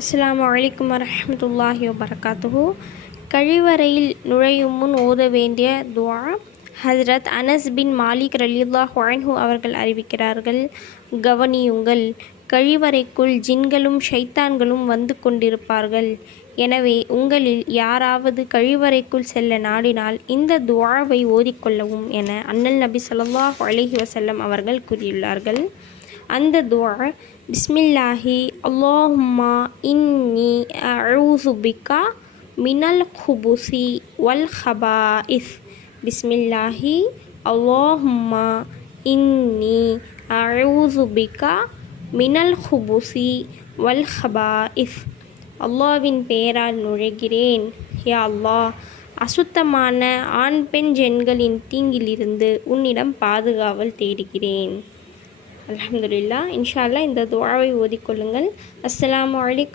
அஸ்ஸலாமு அலைக்கும் வரஹ்மத்துல்லாஹி வபரகாத்துஹு. கழிவறையில் நுழையும் முன் ஓத வேண்டிய துஆ. ஹஜ்ரத் அனஸ் பின் மாலிக் ரலியல்லாஹு அன்ஹு அவர்கள் அறிவிக்கிறார்கள், கவனியுங்கள், கழிவறைக்குள் ஜின்களும் ஷைத்தான்களும் வந்து கொண்டிருப்பார்கள். எனவே உங்களில் யாராவது கழிவறைக்குள் செல்ல நாடினால் இந்த துஆவை ஓதிக்கொள்ளவும் என அண்ணல் நபி ஸல்லல்லாஹு அலைஹி வஸல்லம் அவர்கள் கூறியுள்ளார்கள். அந்த துஆ, பிஸ்மில்லாஹி அல்லாஹும்மா இன்னி அஊது பிகா மினல் குபுசி வல் ஹபாயிஸ். பிஸ்மில்லாஹி அல்லாஹும்மா இன்னி அஊது பிகா மினல் குபுசி வல் ஹபாயிஸ். அல்லாஹ்வின் பெயரால் நுழைகிறேன். யா அல்லாஹ், அசுத்தமான ஆண் பெண் ஜென்களின் தீங்கிலிருந்து உன்னிடம் பாதுகாவல் தேடுகிறேன். அல்ஹம்துலில்லாஹ். இன்ஷா அல்லாஹ் இந்த துஆவை ஓதிக்கொள்ளுங்கள். அஸ்ஸலாமு அலைக்கும்.